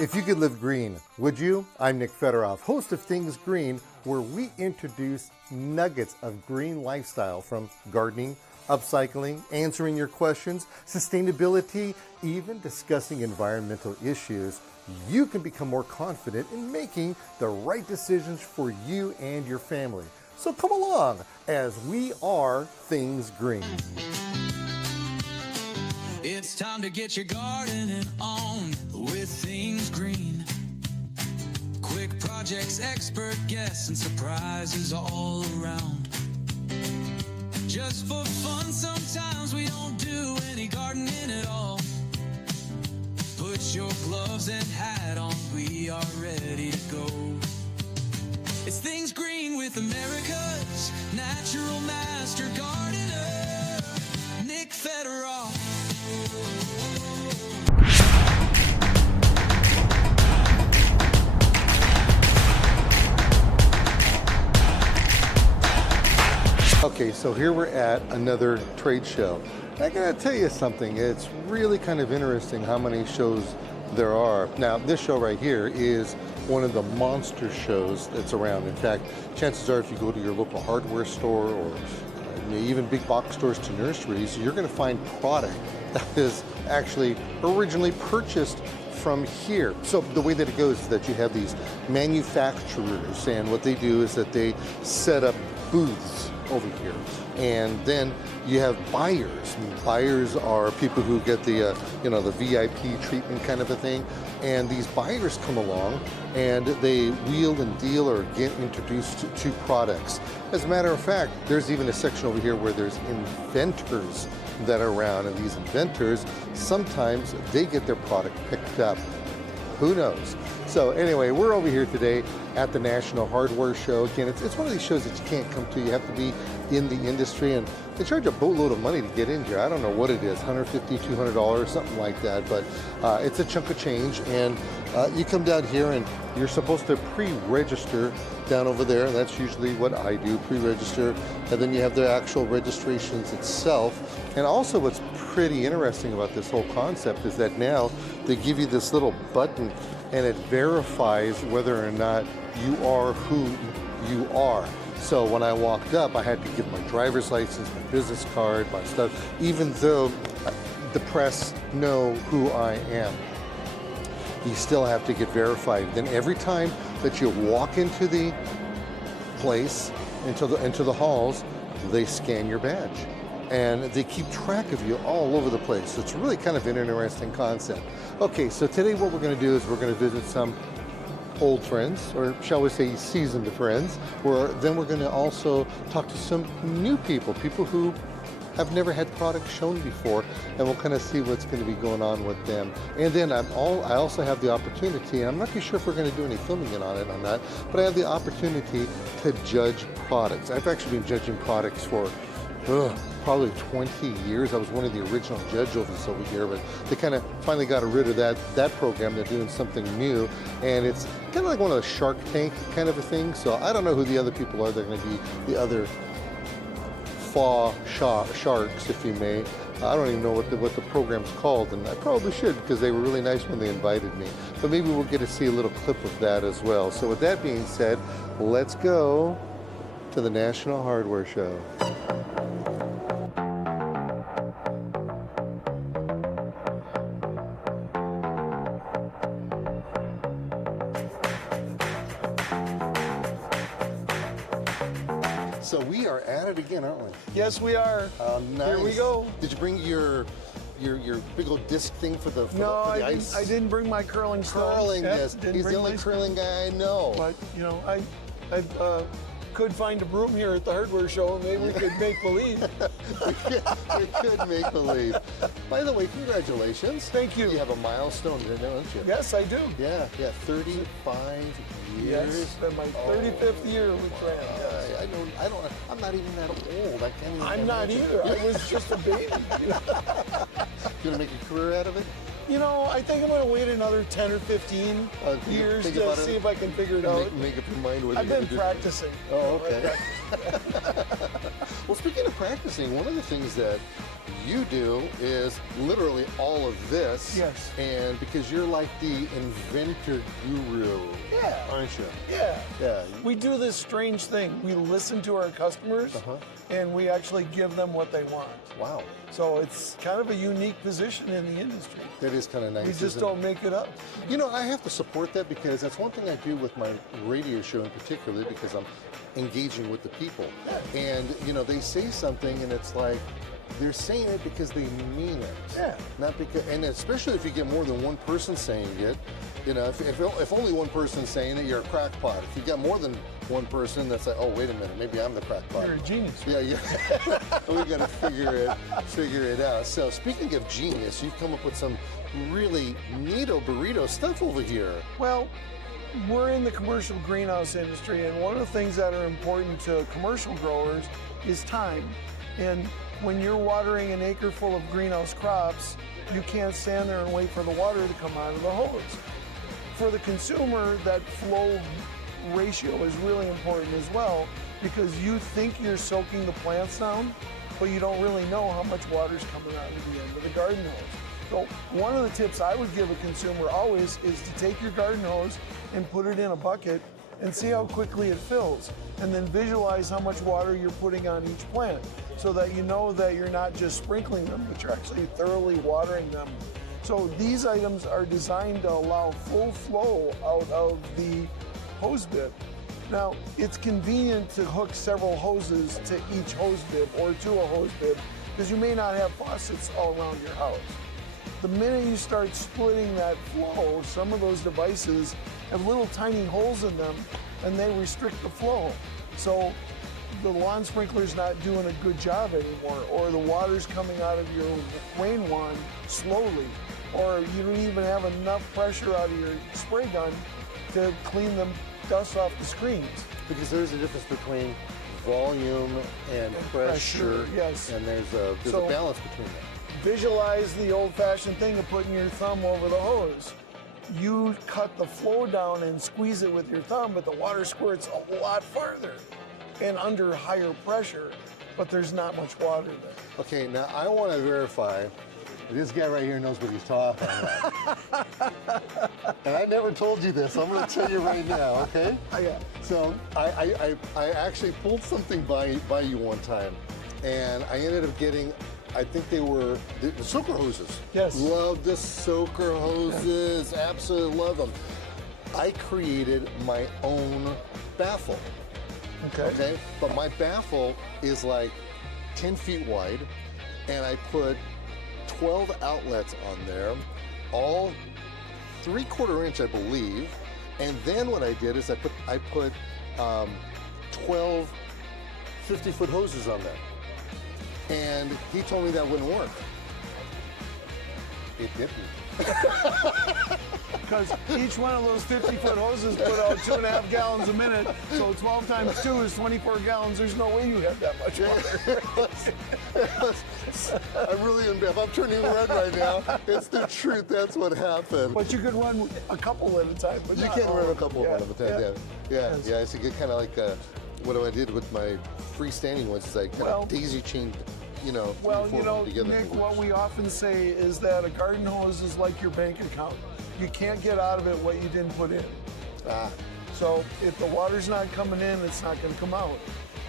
If you could live green, would you? I'm Nick Federoff, host of Things Green, where we introduce nuggets of green lifestyle from gardening, upcycling, answering your questions, sustainability, even discussing environmental issues. You can become more confident in making the right decisions for you and your family. So come along as we are Things Green. It's time to get your gardening on with Things Green. Quick projects, expert guests, and surprises all around. Just for fun, sometimes we don't do any gardening at all. Put your gloves and hat on, we are ready to go. It's Things Green with America's natural master gardener, Nick Federoff. Okay, so here we're at another trade show. I gotta tell you something, it's really kind of interesting how many shows there are. Now, this show right here is one of the monster shows that's around. In fact, chances are if you go to your local hardware store or even big box stores to nurseries, you're gonna find product that is actually originally purchased from here. So the way that it goes is that you have these manufacturers, and what they do is that they set up booths over here, and then you have buyers. Buyers are people who get the the VIP treatment kind of a thing, and these buyers come along and they wheel and deal or get introduced to products. As a matter of fact, there's even a section over here where there's inventors that are around, and these inventors, sometimes they get their product picked up. Who knows? So anyway, we're over here today at the National Hardware Show. Again, it's one of these shows that you can't come to. You have to be in the industry, and they charge a boatload of money to get in here. I don't know what it is, $150, $200, something like that, but it's a chunk of change. And you come down here and you're supposed to pre-register down over there, and that's usually what I do, pre-register. And then you have the actual registrations itself. And also what's pretty interesting about this whole concept is that now they give you this little button and it verifies whether or not you are who you are. So when I walked up, I had to give my driver's license, my business card, my stuff, even though the press know who I am. You still have to get verified. Then every time that you walk into the place, into the halls, they scan your badge. And they keep track of you all over the place. So it's really kind of an interesting concept. Okay, so today what we're gonna do is we're gonna visit some old friends, or shall we say seasoned friends, then we're gonna also talk to some new people who have never had products shown before, and we'll kind of see what's going to be going on with them. And then I also have the opportunity, and I'm not too sure if we're going to do any filming on it or not, but I have the opportunity to judge products. I've actually been judging products for probably 20 years. I was one of the original judges over here, but they kind of finally got rid of that program. They're doing something new, and it's kind of like one of the Shark Tank kind of a thing. So I don't know who the other people are. They're going to be the other sharks, if you may. I don't even know what the program's called, and I probably should, because they were really nice when they invited me. But maybe we'll get to see a little clip of that as well. So with that being said, let's go to the National Hardware Show. So we are at it again, aren't we? Yes, we are. Nice. Here we go. Did you bring your big old disc thing for the ice? I didn't bring my curling stone. Curling disc. He's the only curling guy I know. But I could find a broom here at the hardware show, and maybe we could make believe. we could make believe. By the way, congratulations. Thank you. You have a milestone, don't you? Yes, I do. Yeah, 35 years. Yes, my 35th year with Trans. Yes. I'm not even that old. I can't even. I'm not either. I was just a baby. You gonna make a career out of it? I think I'm going to wait another 10 or 15 years to see if I can figure it out. Make up your mind what I've been practicing. Oh, okay. Well, speaking of practicing, one of the things that you do is literally all of this. Yes. And because you're like the inventor guru, Yeah. aren't you? Yeah. Yeah. We do this strange thing. We listen to our customers and we actually give them what they want. Wow. So it's kind of a unique position in the industry. That is kind of nice. We just isn't it? don't make it up. You know, I have to support that because that's one thing I do with my radio show in particular because I'm engaging with the people. And, you know, they say something and it's like, they're saying it because they mean it. Yeah. Not because, and especially if you get more than one person saying it, you know, if only one person's saying it, you're a crackpot. If you got more than one person, that's like, oh, wait a minute, maybe I'm the crackpot. You're a genius. Yeah, we got to figure it out. So speaking of genius, you've come up with some really neato burrito stuff over here. Well, we're in the commercial greenhouse industry, and one of the things that are important to commercial growers is time. And when you're watering an acre full of greenhouse crops, you can't stand there and wait for the water to come out of the hose. For the consumer, that flow ratio is really important as well, because you think you're soaking the plants down, but you don't really know how much water's coming out of the end of the garden hose. So one of the tips I would give a consumer always is to take your garden hose and put it in a bucket and see how quickly it fills, and then visualize how much water you're putting on each plant so that you know that you're not just sprinkling them, but you're actually thoroughly watering them. So these items are designed to allow full flow out of the hose bib. Now, it's convenient to hook several hoses to each hose bib or to a hose bib because you may not have faucets all around your house. The minute you start splitting that flow, some of those devices have little tiny holes in them and they restrict the flow. So the lawn sprinkler's not doing a good job anymore, or the water's coming out of your rain wand slowly, or you don't even have enough pressure out of your spray gun to clean the dust off the screens. Because there's a difference between volume and pressure. Yes. And there's a balance between them. Visualize the old-fashioned thing of putting your thumb over the hose. You cut the flow down and squeeze it with your thumb, but the water squirts a lot farther and under higher pressure, but there's not much water there. Okay, now I want to verify this guy right here knows what he's talking about. And I never told you this. I'm going to tell you right now, okay? Yeah. So I actually pulled something by you one time, and I ended up getting, I think they were the soaker hoses. Yes. Love the soaker hoses. Absolutely love them. I created my own baffle. Okay. But my baffle is like 10 feet wide, and I put 12 outlets on there, all 3/4 inch, I believe. And then what I did is I put 12 50-foot hoses on there. And he told me that wouldn't work. It didn't. Because each one of those 50-foot hoses put out 2.5 gallons a minute, so 12 times 2 is 24 gallons. There's no way you have that much water. I'm really embarrassed. I'm turning red right now. It's the truth. That's what happened. But you could run a couple at a time. But You not can all run a of them. couple of them at a time. Yeah. It's a good kind of like what I did with my freestanding ones is I kind of daisy chained, Well, together. Nick, what we often say is that a garden hose is like your bank account. You can't get out of it what you didn't put in. So if the water's not coming in, it's not going to come out.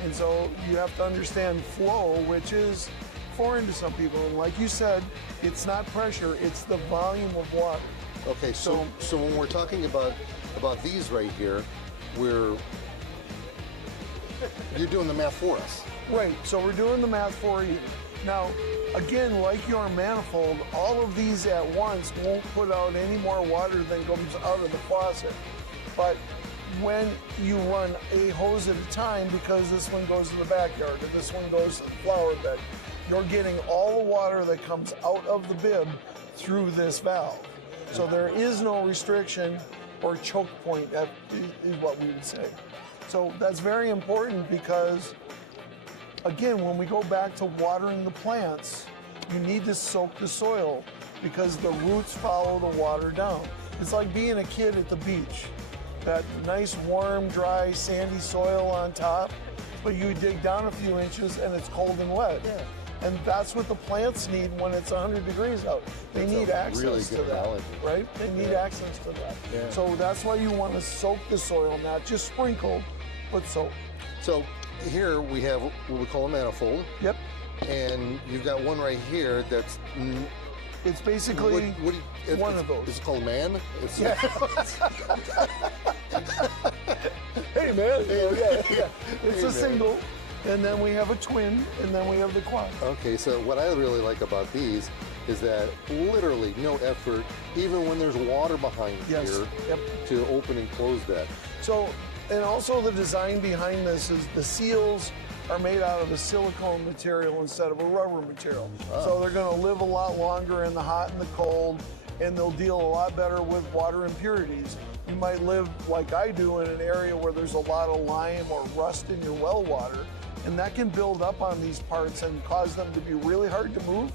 And so you have to understand flow, which is foreign to some people. And like you said, it's not pressure, it's the volume of water. Okay, so when we're talking about these right here, you're doing the math for us. Right, so we're doing the math for you. Now, again, like your manifold, all of these at once won't put out any more water than comes out of the faucet. But when you run a hose at a time, because this one goes to the backyard or this one goes to the flower bed, you're getting all the water that comes out of the bib through this valve. So there is no restriction or choke point, is what we would say. So that's very important because, again, when we go back to watering the plants, you need to soak the soil because the roots follow the water down. It's like being a kid at the beach. That nice, warm, dry, sandy soil on top, but you dig down a few inches and it's cold and wet. Yeah. And that's what the plants need when it's 100 degrees out. They need access really to good that, analogy. right? They need access to that. Yeah. So that's why you want to soak the soil, not just sprinkle, but soak. So here we have what we call a manifold, Yep. and you've got one right here that's It's basically one of those. It's called a man. It's, Yeah. Hey man, yeah. It's a single, and then we have a twin, and then we have the quad. Okay, so what I really like about these is that literally no effort, even when there's water behind Yes. here, Yep. to open and close that. So, and also the design behind this is the seals are made out of a silicone material instead of a rubber material. So they're going to live a lot longer in the hot and the cold, and they'll deal a lot better with water impurities. You might live like I do in an area where there's a lot of lime or rust in your well water, and that can build up on these parts and cause them to be really hard to move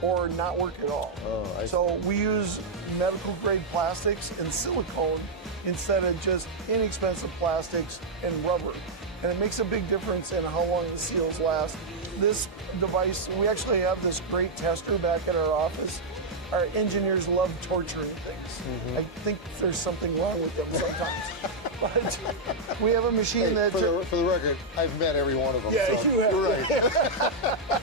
or not work at all. Oh, So we use medical grade plastics and silicone instead of just inexpensive plastics and rubber. And it makes a big difference in how long the seals last. This device, we actually have this great tester back at our office. Our engineers love torturing things. I think there's something wrong with them sometimes. But we have a machine that... For the record, I've met every one of them. Yeah, so you have. You're right.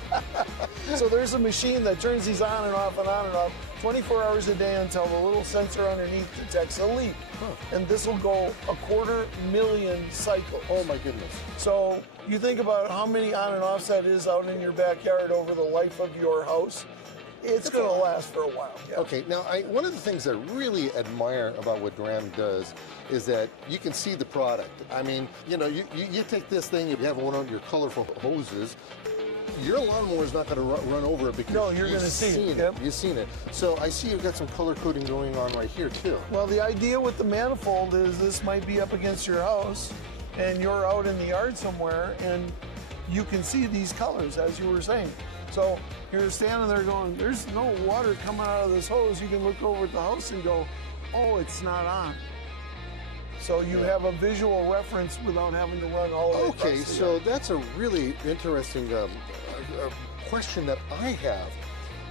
So there's a machine that turns these on and off and on and off 24 hours a day until the little sensor underneath detects a leak. And this will go 250,000 cycles. Oh my goodness. So you think about how many on and offs that is out in your backyard over the life of your house. It's going to last for a while. Yeah. Okay, now one of the things I really admire about what Dram does is that you can see the product. I mean, you know, you take this thing, you have one of your colorful hoses, your lawnmower is not going to run over it because No, you're going to see it. Yep. You've seen it. So I see you've got some color coding going on right here too. Well, the idea with the manifold is this might be up against your house and you're out in the yard somewhere and you can see these colors, as you were saying. So you're standing there going, there's no water coming out of this hose. You can look over at the house and go, oh, it's not on. So you have a visual reference without having to run all the way Okay, across the so yard. that's a really interesting question that I have.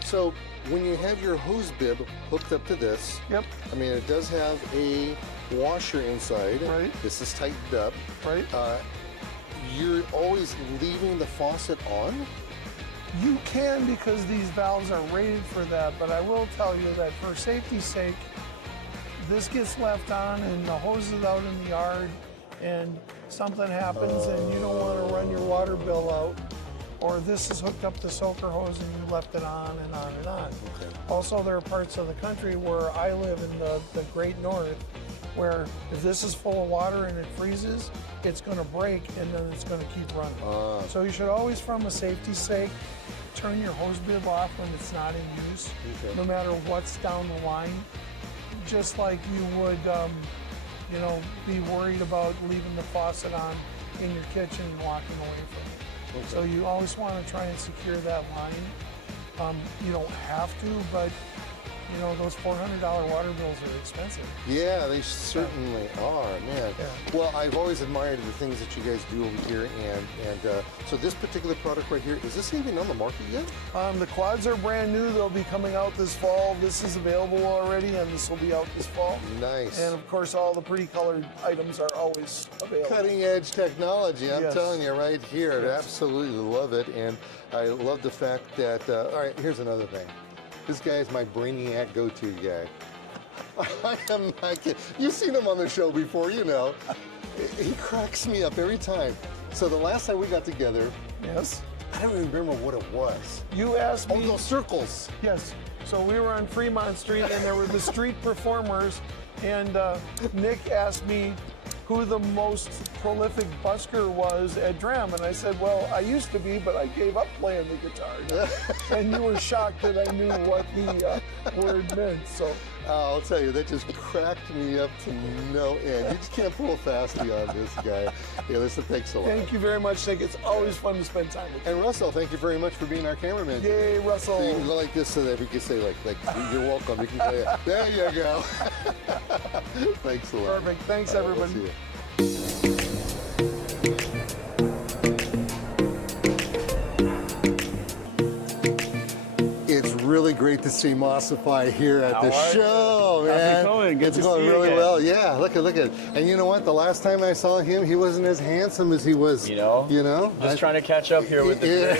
So when you have your hose bib hooked up to this, Yep. I mean, it does have a washer inside. Right. This is tightened up. Right. You're always leaving the faucet on? You can because these valves are rated for that, but I will tell you that for safety's sake, this gets left on and the hose is out in the yard and something happens and you don't want to run your water bill out, or this is hooked up to soaker hose and you left it on and on and on. Okay. Also, there are parts of the country where I live in the Great North where if this is full of water and it freezes, it's going to break and then it's going to keep running. So you should always, from a safety sake, turn your hose bib off when it's not in use, Okay. no matter what's down the line. Just like you would, you know, be worried about leaving the faucet on in your kitchen and walking away from it. Okay. So you always want to try and secure that line. You don't have to, but you know, those $400 water bills are expensive. Yeah, they certainly are, man. Yeah. Well, I've always admired the things that you guys do over here, and so this particular product right here, is this even on the market yet? The quads are brand new. They'll be coming out this fall. This is available already, and this will be out this fall. Nice. And of course, all the pretty colored items are always available. Cutting edge technology, I'm Yes. telling you right here. I Yes. absolutely love it, and I love the fact that, all right, here's another thing. This guy is my brainiac go-to guy. I am not kidding. You've seen him on the show before, you know. He cracks me up every time. So the last time we got together, Yes. I don't even remember what it was. You asked Oh, me. those circles. Yes. So we were on Fremont Street, and there were the street performers, and Nick asked me who the most prolific busker was at Dram, and I said, well, I used to be, but I gave up playing the guitar. And you were shocked that I knew what the word meant. So I'll tell you, that just cracked me up to no end. You just can't pull a fastie on this guy. Yeah, listen, thanks a lot. thank you very much, Nick. It's always fun to spend time with you. And Russell, thank you very much for being our cameraman. Yay, Russell. So you can go like this so that we can say like you're welcome. You can say, there you go. Thanks a lot. Perfect. Thanks, All right, we'll everybody. see you. really great to see Mossify here at the How are you? show, How's it man. going? Good It's to going see you really again. well. Yeah, look at. And you know what? The last time I saw him, he wasn't as handsome as he was. You know? Just trying to catch up here with the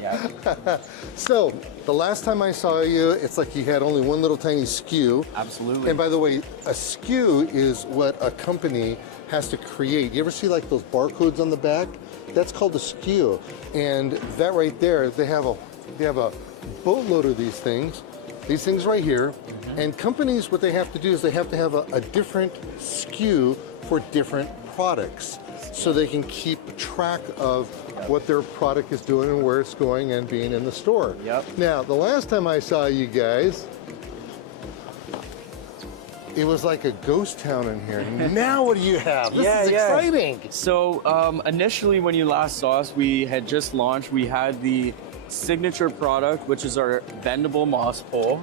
yeah. So, the last time I saw you, it's like you had only one little tiny skew. Absolutely. And by the way, a skew is what a company has to create. You ever see like those barcodes on the back? That's called a skew. And that right there, they have a boatload of these things right here. And companies, what they have to do is they have to have a different skew for different products, so they can keep track of what their product is doing and where it's going and being in the store. Yep. Now, the last time I saw you guys, it was like a ghost town in here. Now what do you have? This is exciting. So initially when you last saw us, we had just launched, we had the signature product, which is our bendable moss pole.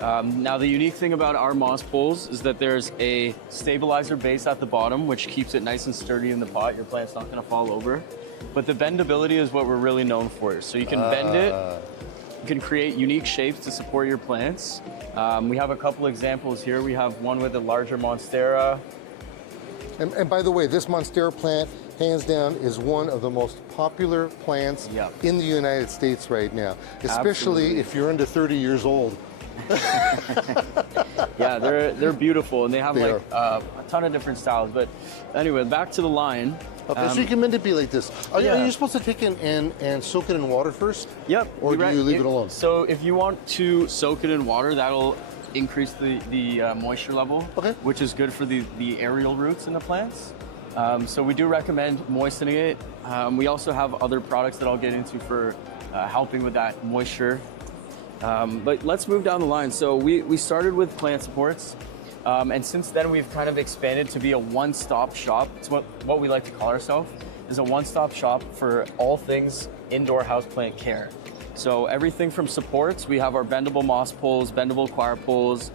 Now the unique thing about our moss poles is that there's a stabilizer base at the bottom, which keeps it nice and sturdy in the pot. Your plant's not gonna fall over. But the bendability is what we're really known for. So you can bend it, you can create unique shapes to support your plants. We have a couple examples here. We have one with a larger monstera. And by the way, this monstera plant, hands down, is one of the most popular plants in the United States right now, especially if you're under 30 years old. Yeah, they're beautiful, and they have a ton of different styles. But anyway, back to the line. Okay, so you can manipulate this. Are you supposed to take it and soak it in water first? Yep. Or do you leave it alone? So if you want to soak it in water, that'll increase the moisture level, which is good for the aerial roots in the plants. So we do recommend moistening it. We also have other products that I'll get into for helping with that moisture. But let's move down the line. So we started with plant supports. And since then, we've kind of expanded to be a one-stop shop. It's what we like to call ourselves, is a one-stop shop for all things indoor houseplant care. So everything from supports, we have our bendable moss poles, bendable choir poles,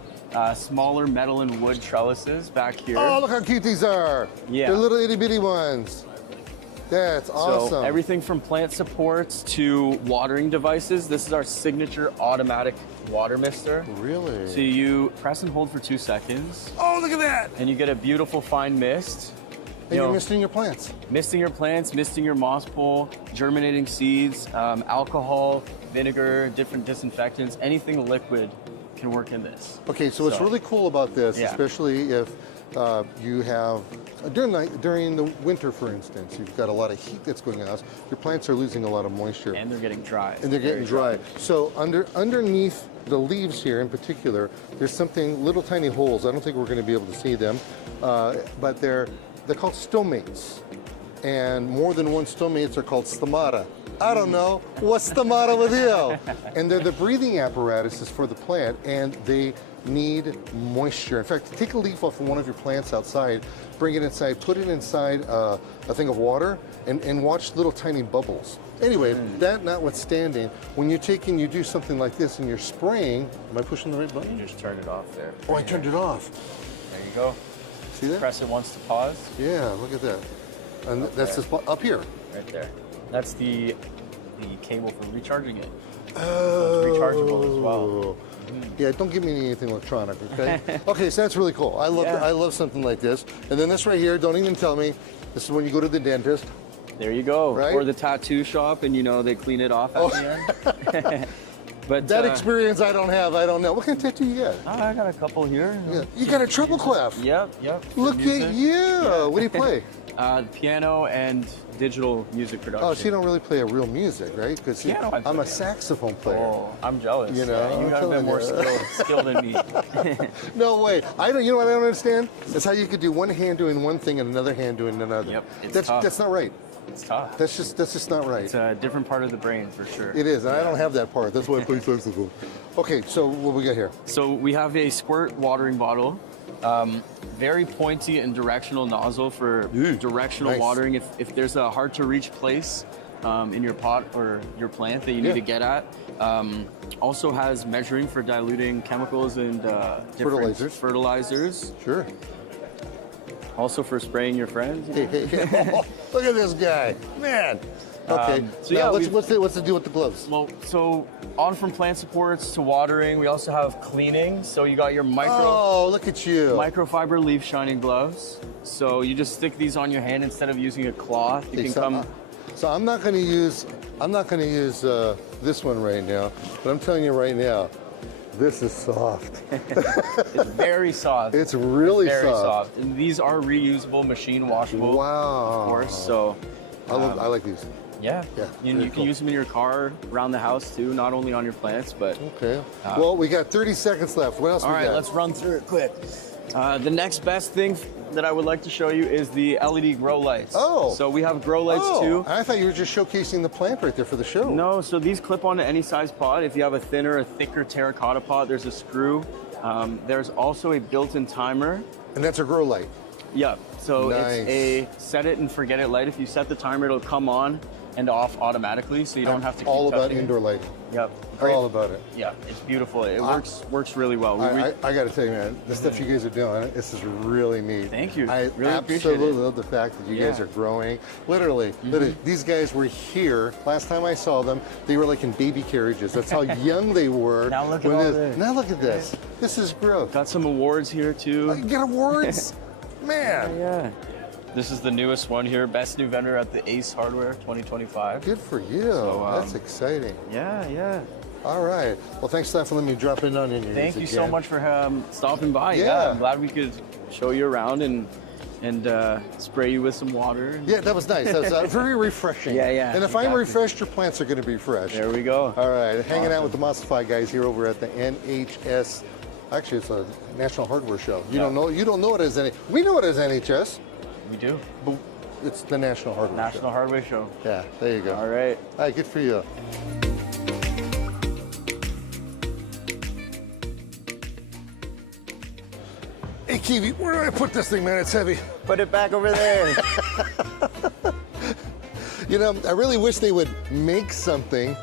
smaller metal and wood trellises back here. Oh, look how cute these are. Yeah. They're little itty bitty ones. That's awesome. So everything from plant supports to watering devices. This is our signature automatic water mister. Really? So you press and hold for 2 seconds. Oh, look at that. And you get a beautiful fine mist. And you're misting your plants. Misting your plants, misting your moss pole, germinating seeds, alcohol, vinegar, different disinfectants, anything liquid can work in this. Okay, so what's really cool about this, Yeah. especially if you have, during the winter, for instance, you've got a lot of heat that's going on, your plants are losing a lot of moisture. And they're getting dry. And they're getting dry. So underneath the leaves here in particular, there's something, little tiny holes. I don't think we're going to be able to see them, but they're called stomates. And more than one stomates are called stomata. I don't know. What's the matter with you? And they're the breathing apparatuses for the plant, and they need moisture. In fact, take a leaf off of one of your plants outside, bring it inside, put it inside a thing of water, and watch little tiny bubbles. Anyway, that notwithstanding, when you do something like this and you're spraying, am I pushing the right button? You just turn it off there. Oh, I turned it off. There you go. See that? Press it once to pause. Yeah, look at that. And that's this up here. Right there. That's the cable for recharging it. Oh. It's rechargeable as well. Yeah, don't give me anything electronic, okay? Okay, so that's really cool. I love something like this. And then this right here, don't even tell me, this is when you go to the dentist. There you go. Right? Or the tattoo shop, and they clean it off at the end. But That experience I don't have, I don't know. What kind of tattoo you got? I got a couple here. Yeah. You got a treble clef. Yep. Look Music. at you. What do you play? Piano and digital music production. Oh, so you don't really play a real music, right? Because Piano, I I'm a play. saxophone player. Oh, I'm jealous. You know, you I'm got a bit telling more you. skill than me. No way. You know what I don't understand? It's how you could do one hand doing one thing and another hand doing another. Yep, it's That's tough. that's not right. It's tough. That's just not right. It's a different part of the brain for sure. It is, and I don't have that part. That's why I play saxophone. Okay, so what we got here? So we have a squirt watering bottle. Very pointy and directional nozzle for directional nice. watering. If there's a hard to reach place in your pot or your plant that you need to get at. Also has measuring for diluting chemicals and different fertilizers. Sure. Also for spraying your friends. Hey. Oh, look at this guy. Man, Okay. So Now, yeah, what's the deal with the gloves? well, so on from plant supports to watering, we also have cleaning. So you got your Oh, look at you. microfiber leaf shining gloves. So you just stick these on your hand instead of using a cloth. You Okay, can so, come. so I'm not going to use this one right now, but I'm telling you right now, this is soft. It's very soft. It's really very soft. soft. And these are reusable, machine washable. Wow. Of course. So I like these. yeah, Yeah, you very can cool. use them in your car, around the house too, not only on your plants, but. Okay. Well, we got 30 seconds left. What else All we right, got? let's run through it quick. The next best thing that I would like to show you is the LED grow lights. Oh. So we have grow lights too. I thought you were just showcasing the plant right there for the show. No, so these clip onto any size pot. If you have a thinner or thicker terracotta pot, there's a screw. There's also a built-in timer. And that's a grow light. Yep. So Nice. it's a set it and forget it light. If you set the timer, it'll come on and off automatically, so you don't have to keep all about touching it. indoor lighting. Yep. Great. All about it. Yeah, it's beautiful. It works really well. I got to tell you, man, the stuff you guys are doing, this is really neat. Thank you. I Really appreciate absolutely it. love the fact that you guys Yeah. are growing. Literally, these guys were here last time I saw them. They were like in baby carriages. That's how young they were. Now look at when all this- this. Now look at this. This is growth. Got some awards here too. You get awards, man. Yeah. This is the newest one here, best new vendor at the Ace Hardware 2025. Good for you. That's exciting. Yeah. All right. Well, thanks a lot for letting me drop in on you. Thank you so much for stopping by. Yeah. I'm glad we could show you around and spray you with some water. Yeah, that was nice. That was very refreshing. Yeah, And if I'm exactly. refreshed, your plants are going to be fresh. There we go. All right, hanging out with the Mossify guys here over at the NHS. Actually, it's a National Hardware Show. You don't know it as any. We know it as NHS, We do. but it's the National Hardware National Show. Hardware Show. Yeah, there you go. All right. All right, good for you. Hey, Kiwi, where do I put this thing, man? It's heavy. Put it back over there. You know, I really wish they would make something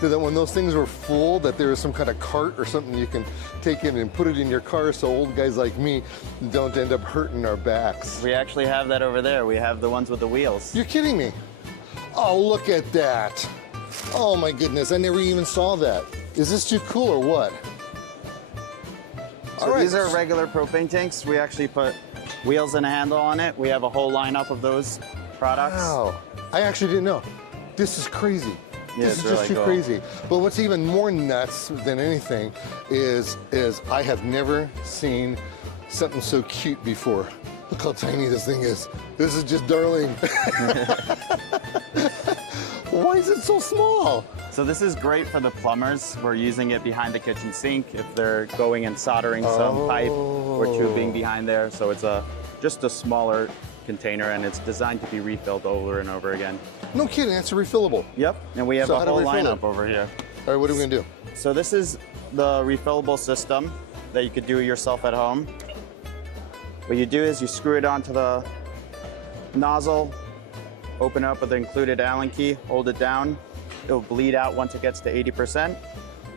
so that when those things were full, that there was some kind of cart or something you can take in and put it in your car so old guys like me don't end up hurting our backs. We actually have that over there. We have the ones with the wheels. You're kidding me. Oh, look at that. Oh my goodness, I never even saw that. Is this too cool or what? So these are regular propane tanks. We actually put wheels and a handle on it. We have a whole lineup of those products. Wow. I actually didn't know. This is crazy. Yeah, This is it's just really too cool. crazy. But what's even more nuts than anything is I have never seen something so cute before. Look how tiny this thing is. This is just darling. Why is it so small? So this is great for the plumbers. We're using it behind the kitchen sink if they're going and soldering some pipe or tubing behind there. So it's just a smaller container, and it's designed to be refilled over and over again. No kidding, that's a refillable. Yep, and we have So a how to whole refill lineup it? over here. All right, what are we gonna do? So this is the refillable system that you could do yourself at home. What you do is you screw it onto the nozzle, open it up with the included Allen key, hold it down. It'll bleed out once it gets to 80%,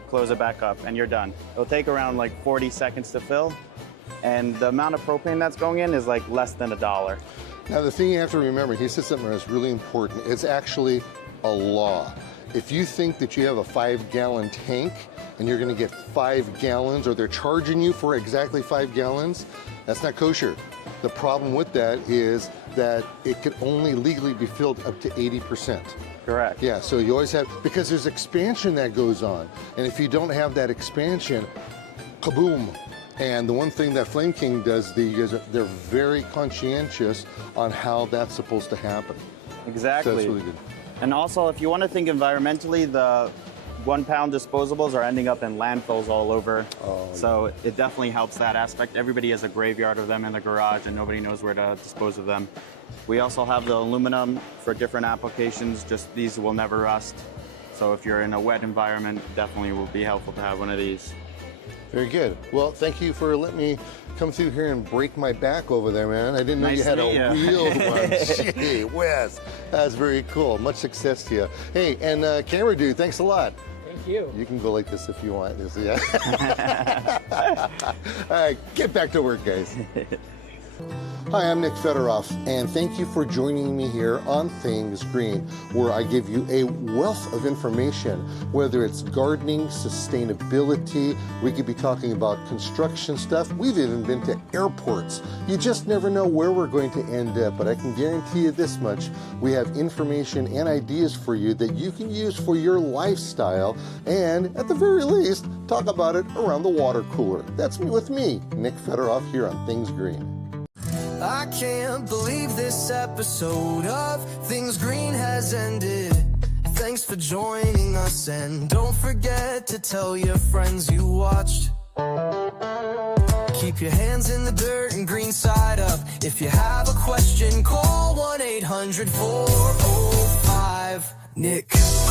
close it back up, and you're done. It'll take around like 40 seconds to fill, and the amount of propane that's going in is like less than $1. Now, the thing you have to remember, he said something that's really important. It's actually a law. If you think that you have a 5-gallon tank and you're gonna get 5 gallons, or they're charging you for exactly 5 gallons, that's not kosher. The problem with that is that it could only legally be filled up to 80%. Correct. Yeah, so you always have, because there's expansion that goes on. And if you don't have that expansion, kaboom. And the one thing that Flame King does, they're very conscientious on how that's supposed to happen. Exactly. So that's really good. And also, if you want to think environmentally, the 1-pound disposables are ending up in landfills all over. So it definitely helps that aspect. Everybody has a graveyard of them in the garage and nobody knows where to dispose of them. We also have the aluminum for different applications. Just these will never rust. So if you're in a wet environment, definitely will be helpful to have one of these. Very good. Well, thank you for letting me come through here and break my back over there, man. I didn't know Nice you had to a meet you. real one. Gee, Wes, that's very cool. Much success to you. Hey, and camera dude, thanks a lot. Thank you. You can go like this if you want. Yeah. All right, get back to work, guys. Hi, I'm Nick Federoff, and thank you for joining me here on Things Green, where I give you a wealth of information, whether it's gardening, sustainability, we could be talking about construction stuff, we've even been to airports. You just never know where we're going to end up, but I can guarantee you this much, we have information and ideas for you that you can use for your lifestyle, and at the very least, talk about it around the water cooler. That's me with me, Nick Federoff, here on Things Green. I can't believe this episode of Things Green has ended. Thanks for joining us, and don't forget to tell your friends you watched. Keep your hands in the dirt and green side up. If you have a question, call 1-800-405-NICK.